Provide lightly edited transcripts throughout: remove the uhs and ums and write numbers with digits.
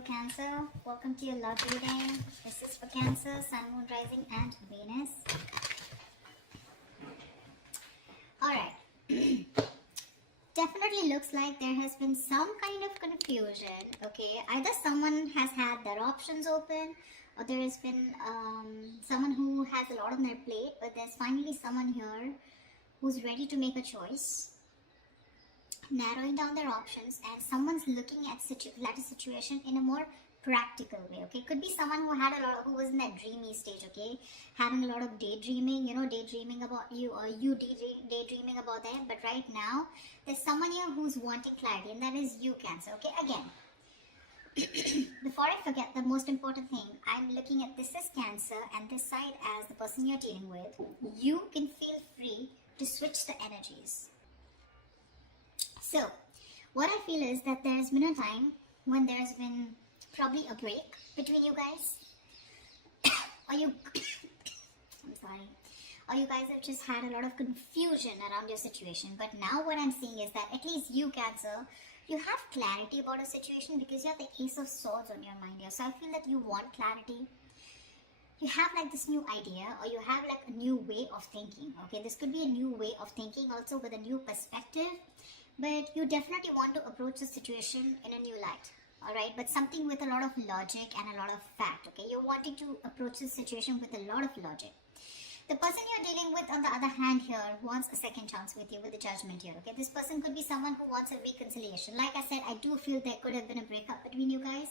Cancer. Welcome to your love reading. This is for Cancer, Sun, Moon, Rising, and Venus. Alright. Definitely looks like there has been some kind of confusion. Okay, either someone has had their options open, or there has been someone who has a lot on their plate, but there's finally someone here who's ready to make a choice, narrowing down their options, and someone's looking at a situation in a more practical way. Okay, could be someone who was in that dreamy stage. Okay, having a lot of daydreaming, daydreaming about you, or you daydreaming about them. But right now there's someone here who's wanting clarity, and that is you, Cancer. Okay, again, before I forget, the most important thing, I'm looking at this as Cancer and this side as the person you're dealing with. You can feel free to switch the energies. So, what I feel is that there's been a time when there's been probably a break between you guys. or you, I'm sorry, or you guys have just had a lot of confusion around your situation. But now what I'm seeing is that at least you, Cancer, you have clarity about a situation because you have the Ace of Swords on your mind here. So I feel that you want clarity. You have like this new idea, or you have like a new way of thinking. Okay, this could be a new way of thinking also with a new perspective. But you definitely want to approach the situation in a new light, alright? But something with a lot of logic and a lot of fact, okay? You're wanting to approach the situation with a lot of logic. The person you're dealing with, on the other hand here, wants a second chance with you, with the Judgment here, okay? This person could be someone who wants a reconciliation. Like I said, I do feel there could have been a breakup between you guys.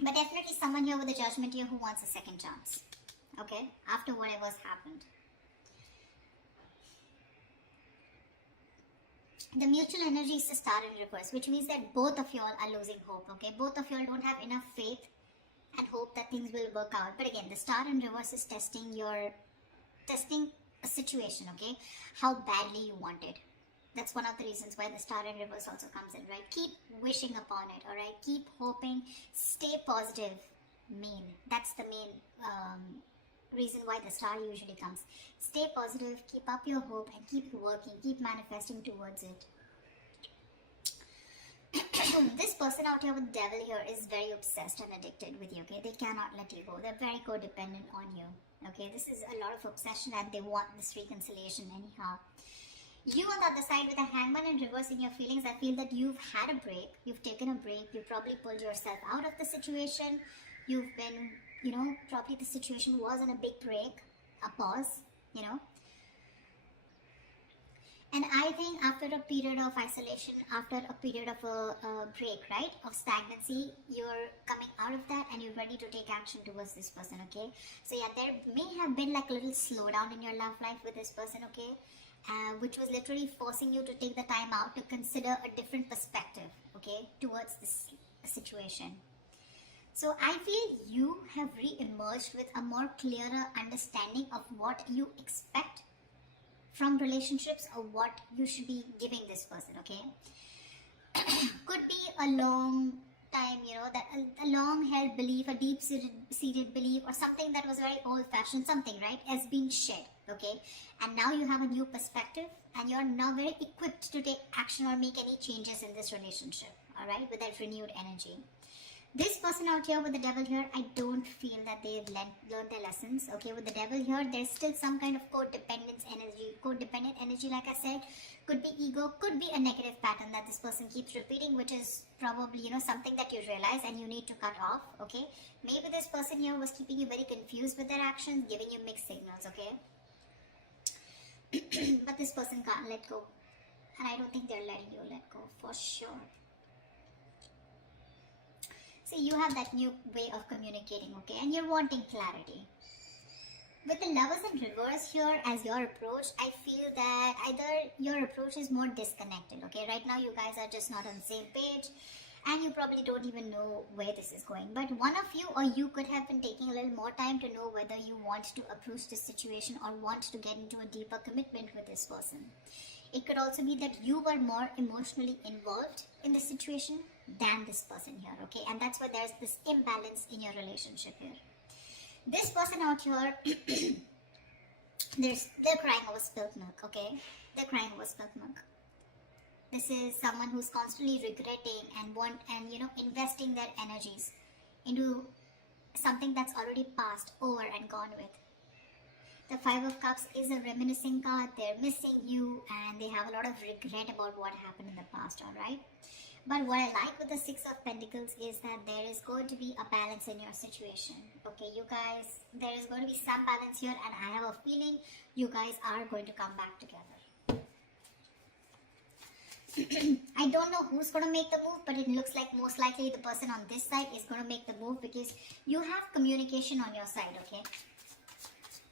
But definitely someone here with the Judgment here who wants a second chance, okay? After whatever's happened. The mutual energy is the Star in reverse, which means that both of y'all are losing hope, okay? Both of y'all don't have enough faith and hope that things will work out. But again, the Star in reverse is testing a situation, okay? How badly you want it. That's one of the reasons why the Star in reverse also comes in, right? Keep wishing upon it, alright? Keep hoping, stay positive, That's the main reason why the star usually comes. Stay positive, keep up your hope, and keep working, keep manifesting towards it. This person out here with Devil here is very obsessed and addicted with you, okay? They cannot let you go. They're very codependent on you, okay? This is a lot of obsession, and they want this reconciliation anyhow. You on the other side with a Hangman in reverse in your feelings, I feel that you've had a break, you've taken a break, you probably pulled yourself out of the situation, you've been, probably the situation was on a big break, a pause, And I think after a period of isolation, after a period of a break, right, of stagnancy, you're coming out of that and you're ready to take action towards this person, okay? So yeah, there may have been like a little slowdown in your love life with this person, okay? Which was literally forcing you to take the time out to consider a different perspective, okay, towards this situation. So I feel you have re-emerged with a more clearer understanding of what you expect from relationships, or what you should be giving this person, okay? Could be a long time, that a long-held belief, a deep-seated belief, or something that was very old-fashioned, something, right, as being shed, okay? And now you have a new perspective, and you're now very equipped to take action or make any changes in this relationship, all right, with that renewed energy. This person out here with the Devil here, I don't feel that they've learned their lessons, okay? With the Devil here, there's still some kind of codependent energy, like I said. Could be ego, could be a negative pattern that this person keeps repeating, which is probably, something that you realize and you need to cut off, okay? Maybe this person here was keeping you very confused with their actions, giving you mixed signals, okay? But this person can't let go. And I don't think they're letting you let go, for sure. See, you have that new way of communicating, okay? And you're wanting clarity. With the Lovers in reverse here as your approach, I feel that either your approach is more disconnected, okay? Right now you guys are just not on the same page, and you probably don't even know where this is going. But one of you, or you, could have been taking a little more time to know whether you want to approach this situation or want to get into a deeper commitment with this person. It could also be that you were more emotionally involved in the situation than this person here, okay? And that's why there's this imbalance in your relationship here. This person out here, they're crying over spilt milk, okay? They're crying over spilt milk. This is someone who's constantly regretting and investing their energies into something that's already passed over and gone with. The Five of Cups is a reminiscing card. They're missing you and they have a lot of regret about what happened in the past, alright? But what I like with the Six of Pentacles is that there is going to be a balance in your situation. Okay, you guys, there is going to be some balance here, and I have a feeling you guys are going to come back together. I don't know who's going to make the move, but it looks like most likely the person on this side is going to make the move because you have communication on your side, okay?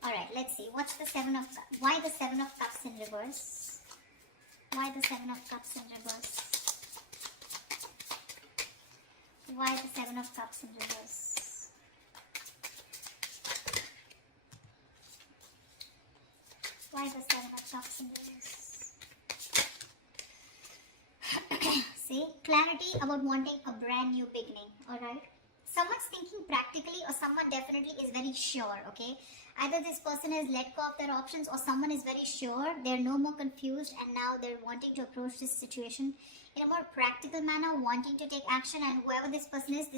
Alright, let's see. What's the Seven of Cups? Why the Seven of Cups in reverse? Why the Seven of Cups in reverse? Why the Seven of Cups in reverse? Why the Seven of Cups in reverse? See, clarity about wanting a brand new beginning, alright? Someone's thinking practically or someone definitely is very sure, okay? Either this person has let go of their options or someone is very sure, they're no more confused and now they're wanting to approach this situation in a more practical manner, wanting to take action, and whoever this person is,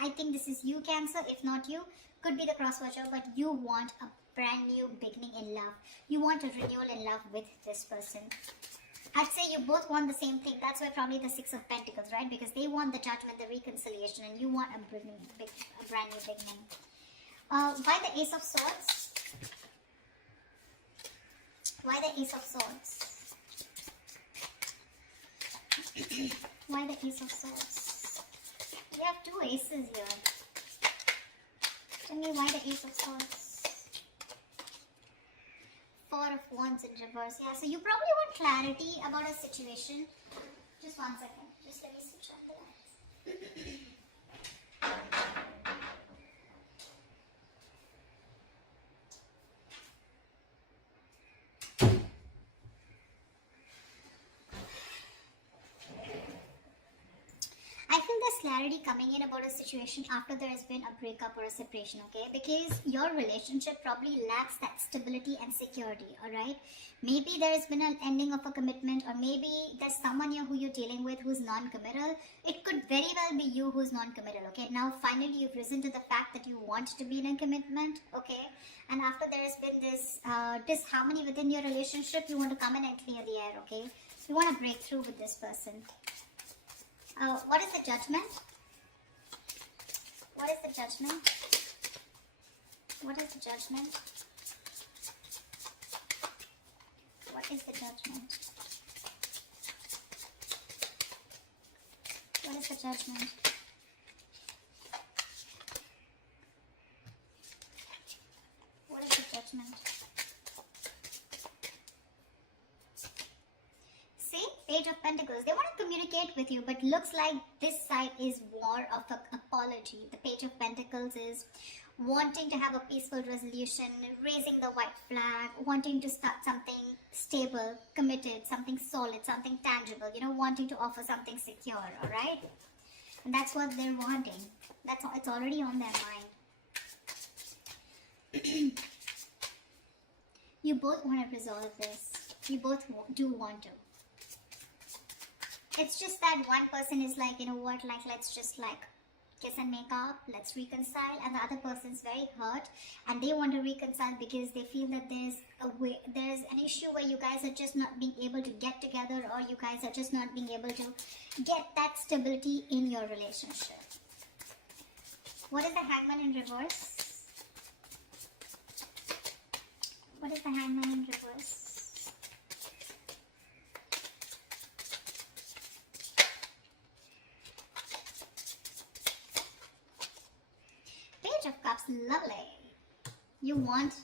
I think this is you, Cancer, if not you, could be the cross-watcher, but you want a brand new beginning in love. You want a renewal in love with this person. I'd say you both want the same thing. That's why probably the Six of Pentacles, right? Because they want the judgment, the reconciliation, and you want a brand new beginning. Why the Ace of Swords? Why the Ace of Swords? Why the Ace of Swords? You have two aces here. Tell me why the Ace of Swords? Four of Wands in reverse. Yeah, so you probably want clarity about a situation. Just 1 second. Just let me switch on the lights. I feel there's clarity coming in about a situation after there has been a breakup or a separation, okay? Because your relationship probably lacks that stability and security, alright? Maybe there has been an ending of a commitment, or maybe there's someone here who you're dealing with who's non-committal. It could very well be you who's non-committal, okay? Now, finally, you've risen to the fact that you want to be in a commitment, okay? And after there has been this disharmony within your relationship, you want to come in and clear the air, okay? You want to break through with this person. What is the Judgment? What is the Judgment? What is the Judgment? What is the Judgment? What is the Judgment? What is the Judgment? See, Page of Pentacles. They want to communicate with you, but looks like this side is more of an apology. The Page of Pentacles is wanting to have a peaceful resolution, raising the white flag, wanting to start something stable, committed, something solid, something tangible, wanting to offer something secure, alright? And that's what they're wanting. It's already on their mind. You both want to resolve this. You both do want to. It's just that one person is like, let's just kiss and make up, let's reconcile, and the other person is very hurt and they want to reconcile because they feel that there's an issue where you guys are just not being able to get together, or you guys are just not being able to get that stability in your relationship. What is the Hangman in reverse? What is the Hangman in reverse? Page of Cups, lovely. You want...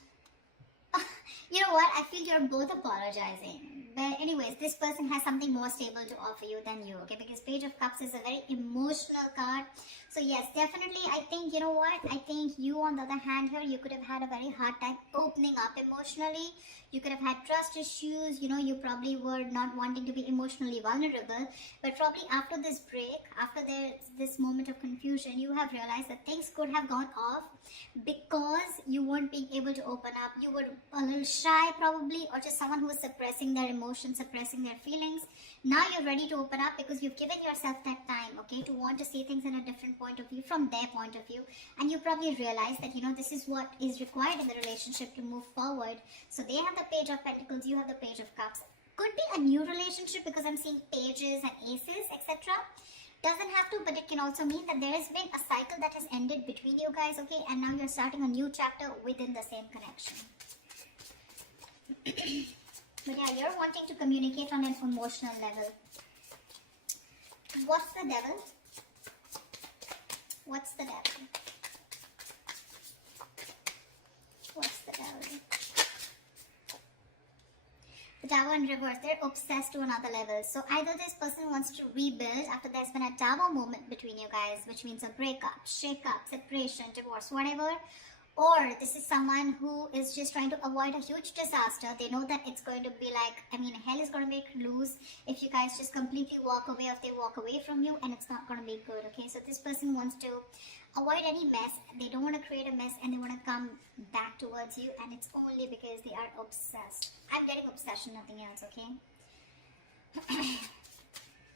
you know what? I feel you're both apologizing. But anyways, this person has something more stable to offer you than you, okay? Because Page of Cups is a very emotional card. So yes, definitely, I think, you know what? I think you, on the other hand here, you could have had a very hard time opening up emotionally. You could have had trust issues. You probably were not wanting to be emotionally vulnerable. But probably after this break, after this moment of confusion, you have realized that things could have gone off because you weren't being able to open up. You were a little shy probably, or just someone who was suppressing their emotions, suppressing their feelings. Now you're ready to open up because you've given yourself that time, okay, to want to see things in a different point of view, from their point of view. And you probably realize that, this is what is required in the relationship to move forward. So they have the Page of Pentacles, you have the Page of Cups. Could be a new relationship because I'm seeing pages and aces, etc. Doesn't have to, but it can also mean that there has been a cycle that has ended between you guys, okay, and now you're starting a new chapter within the same connection. But yeah, you're wanting to communicate on an emotional level. What's the Devil? What's the Devil? What's the Devil? The Tower in reverse, they're obsessed to another level. So either this person wants to rebuild after there's been a Tower moment between you guys, which means a breakup, shake-up, separation, divorce, whatever. Or this is someone who is just trying to avoid a huge disaster. They know that it's going to be hell is going to break loose if you guys just completely walk away, or if they walk away from you, and it's not going to be good, okay? So this person wants to avoid any mess. They don't want to create a mess, and they want to come back towards you, and it's only because they are obsessed. I'm getting obsession, nothing else, okay?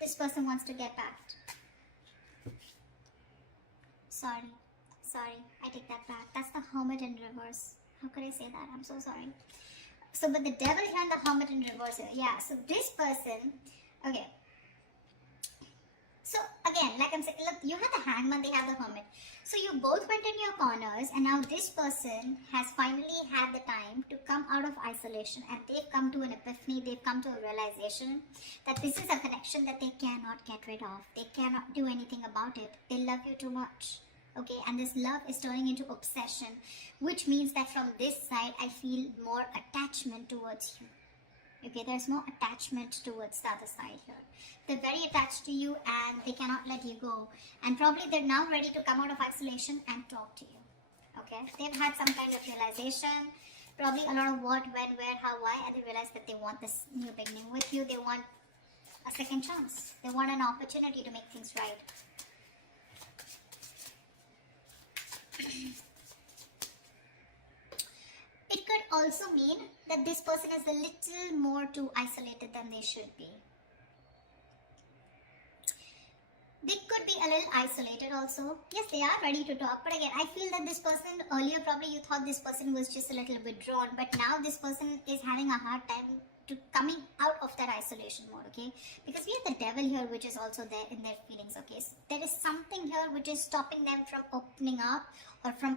This person wants to get back. Sorry, I take that back. That's the Hermit in reverse. How could I say that? I'm so sorry. So, but the Devil here and the Hermit in reverse here. Yeah, so this person, okay. So, again, like I'm saying, look, you have the Hangman, they have the Hermit. So, you both went in your corners, and now this person has finally had the time to come out of isolation, and they've come to an epiphany, they've come to a realization that this is a connection that they cannot get rid of. They cannot do anything about it. They love you too much. Okay, and this love is turning into obsession, which means that from this side, I feel more attachment towards you. Okay, there's no attachment towards the other side here. They're very attached to you and they cannot let you go. And probably they're now ready to come out of isolation and talk to you. Okay, they've had some kind of realization, probably a lot of what, when, where, how, why, and they realize that they want this new beginning with you. They want a second chance. They want an opportunity to make things right. It could also mean that this person is a little more too isolated than they should be. They could be a little isolated also. Yes, they are ready to talk. But again, I feel that this person, earlier probably you thought this person was just a little bit drawn. But now this person is having a hard time to coming out of that isolation mode, okay? Because we have the Devil here, which is also there in their feelings, okay? So there is something here which is stopping them from opening up or from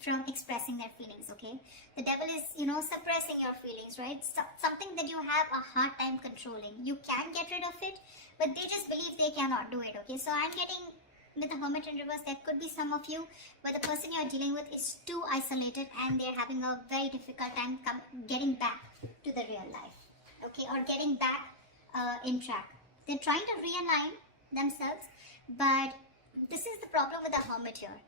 from expressing their feelings, okay? The Devil is, suppressing your feelings, right? Something that you have a hard time controlling. You can get rid of it, but they just believe they cannot do it, okay? So I'm getting, with the Hermit in reverse, there could be some of you where the person you're dealing with is too isolated and they're having a very difficult time getting back to the real life, okay, or getting back in track. They're trying to realign themselves, but this is the problem with the Hermit here.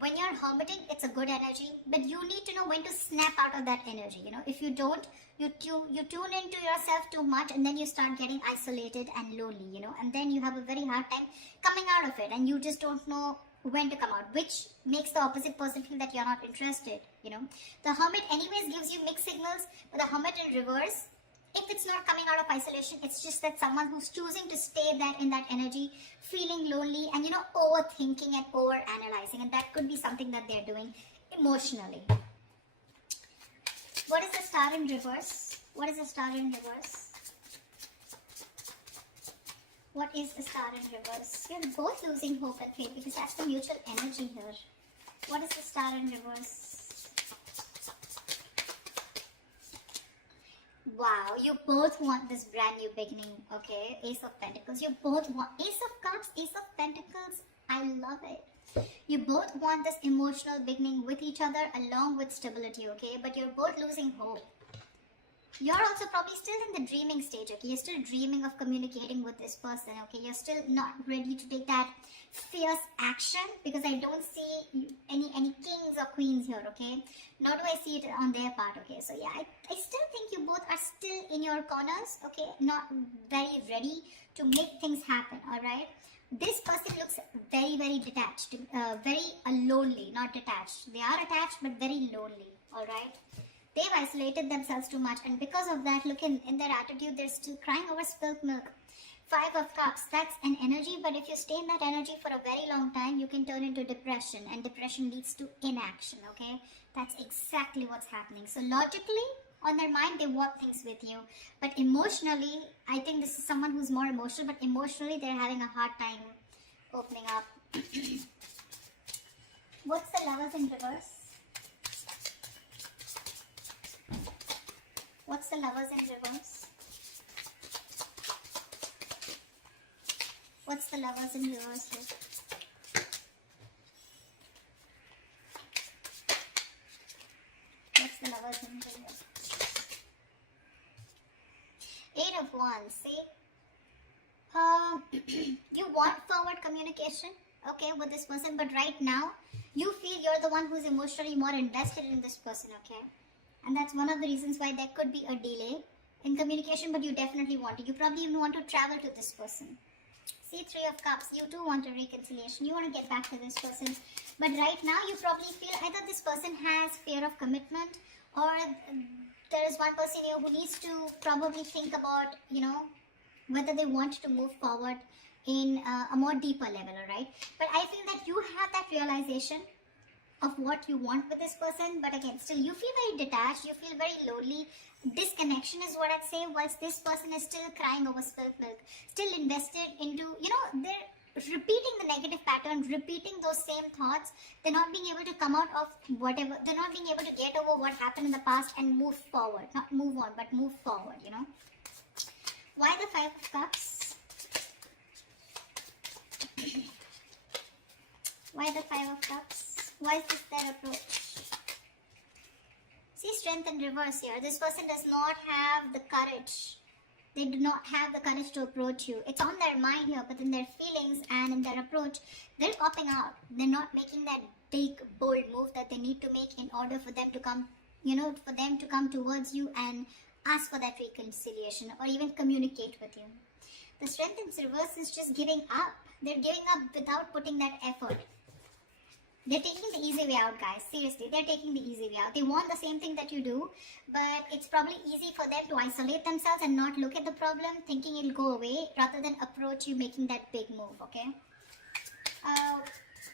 When you're hermiting, it's a good energy, but you need to know when to snap out of that energy. If you don't, you tune into yourself too much, and then you start getting isolated and lonely, and then you have a very hard time coming out of it, and you just don't know when to come out, which makes the opposite person feel that you're not interested. The Hermit anyways gives you mixed signals, but the Hermit in reverse, if it's not coming out of isolation, it's just that someone who's choosing to stay there in that energy, feeling lonely and overthinking and overanalyzing, and that could be something that they're doing emotionally. What is the Star in reverse? What is the Star in reverse? What is the Star in reverse? You're both losing hope and faith because that's the mutual energy here. What is the Star in reverse? Wow, you both want this brand new beginning, okay? Ace of Pentacles. You both want Ace of Cups, Ace of Pentacles. I love it. You both want this emotional beginning with each other along with stability, okay? But you're both losing hope. You're also probably still in the dreaming stage, okay? You're still dreaming of communicating with this person, okay? You're still not ready to take that fierce action because I don't see any kings or queens here, okay? Nor do I see it on their part, okay? So yeah, I still think you both are still in your corners, okay? Not very ready to make things happen, alright? This person looks very, very detached, very lonely, not detached. They are attached but very lonely, alright? they've isolated themselves too much, and because of that, look in their attitude, they're still crying over spilt milk. Five of Cups, that's an energy, but if you stay in that energy for a very long time, you can turn into depression, and depression leads to inaction, okay? That's exactly what's happening. So logically, on their mind, they want things with you, but emotionally, I think this is someone who's more emotional, but emotionally, they're having a hard time opening up. What's the Lovers in reverse? What's the Lovers in reverse? What's the Lovers in reverse here? What's the Lovers in reverse? Eight of Wands, see? You want forward communication, okay, with this person, but right now, you feel you're the one who's emotionally more invested in this person, okay? And that's one of the reasons why there could be a delay in communication, but you definitely want to. You probably even want to travel to this person. See, Three of Cups, you do want a reconciliation. You want to get back to this person. But right now, you probably feel either this person has fear of commitment, or there is one person here who needs to probably think about, whether they want to move forward in a more deeper level, alright? But I feel that you have that realization of what you want with this person, but again, still you feel very detached, you feel very lonely. Disconnection is what I'd say, whilst this person is still crying over spilt milk, still invested into, they're repeating the negative pattern, repeating those same thoughts. They're not being able to come out of whatever, they're not being able to get over what happened in the past and move forward, not move on, but move forward, Why the Five of Cups? Why the Five of Cups? Why is this their approach? See, Strength in reverse here. This person does not have the courage. They do not have the courage to approach you. It's on their mind here, but in their feelings and in their approach, they're copping out. They're not making that big, bold move that they need to make in order for them to come, for them to come towards you and ask for that reconciliation or even communicate with you. The Strength in reverse is just giving up. They're giving up without putting that effort. They're taking the easy way out, guys. Seriously, they're taking the easy way out. They want the same thing that you do, but it's probably easy for them to isolate themselves and not look at the problem, thinking it'll go away, rather than approach you making that big move, okay?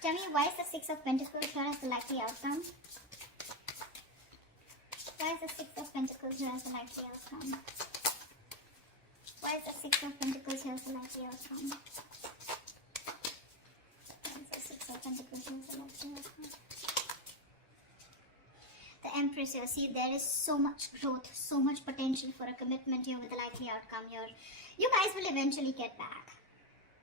Tell me, why is the Six of Pentacles here as the likely outcome? Why is the Six of Pentacles here as the likely outcome? Why is the Six of Pentacles here as the likely outcome? The Empress here, see, there is so much growth, so much potential for a commitment here with the likely outcome here. You guys will eventually get back.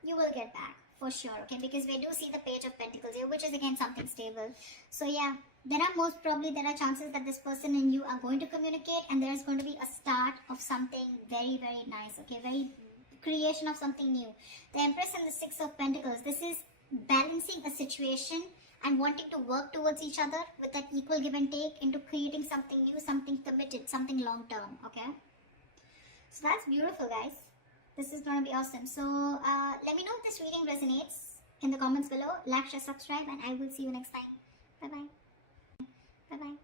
You will get back, for sure, okay? Because we do see the Page of Pentacles here, which is again something stable. So yeah, there are chances that this person and you are going to communicate, and there is going to be a start of something very, very nice, okay? Very creation of something new. The Empress and the Six of Pentacles, this is balancing a situation and wanting to work towards each other with that equal give and take into creating something new, something committed, something long term, okay? So that's beautiful, guys. This is going to be awesome. So let me know if this reading resonates in the comments below. Like, share, subscribe, and I will see you next time. Bye-bye. Bye-bye.